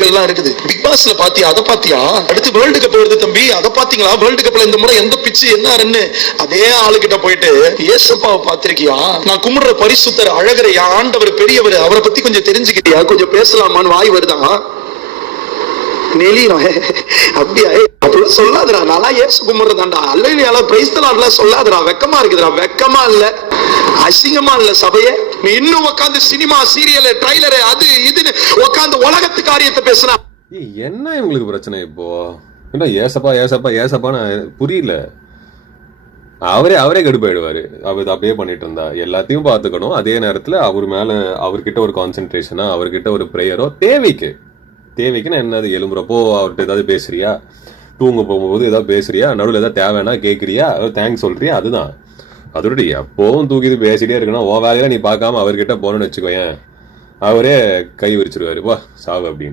வீடியோக்கள் எல்லாம் இருக்குது. பிக் பாஸ்ல பாத்தியா, அதை பாத்தியா, அடுத்து வேர்ல்டு கப் வருது தம்பி, அதை பாத்தீங்களா, வேர்ல்டு கப்ல இந்த முறை எந்த பிச்சு என்ன ரன்னு, அதே ஆளுகிட்ட போயிட்டு ஏசப்பாவை பாத்திருக்கியா, நான் கும்பிடுற பரிசுத்தர் அழகர் ஆண்டவர் பெரியவர், அவரை பத்தி கொஞ்சம் தெரிஞ்சுக்கிட்டியா, கொஞ்சம் பேசலாமான்னு வாய் வருதான் நெளியும். அப்படியா அப்படிலாம் சொல்லாதடா, நல்லா ஏசு கும்பிடுறதாண்டா, அல்லையா பிரைஸ் தி லார்ட் சொல்லாதடா, வெக்கமா இருக்குதுடா, வெக்கமா இல்ல, அசிங்கமா இல்ல சபையே. நீ இன்னும் உட்காந்து சினிமா சீரியல் ட்ரைலர் அது இதுன்னு உட்காந்து உலகத்து காரியத்தை பேசுனா என்ன இவங்களுக்கு பிரச்சனை இப்போ? என்ன ஏசப்பா ஏசப்பா ஏசப்பான்னு புரியல. அவரே கடுப்பாயிடுவாரு. அவர் அப்படியே பண்ணிட்டு இருந்தா எல்லாத்தையும் பார்த்துக்கணும். அதே நேரத்தில் அவர் மேல அவர்கிட்ட ஒரு கான்சென்ட்ரேஷனா, அவர்கிட்ட ஒரு ப்ரேயரோ தேவைக்குன்னு என்னது, எழும்புறப்போ அவர்கிட்ட ஏதாவது பேசுறியா, தூங்க போகும்போது ஏதாவது பேசுறியா, நடுவில் ஏதாவது தேவைன்னா கேட்குறியா, தேங்க்ஸ் சொல்றியா, அதுதான். அதோட எப்போவும் தூக்கிட்டு பேசிட்டே இருக்கணும். ஓ வேலையில நீ பார்க்காம அவர்கிட்ட போனோன்னு வச்சுக்கோயேன், அவரே கை விரிச்சிருவாரு, வா சாவு அப்படின்னு.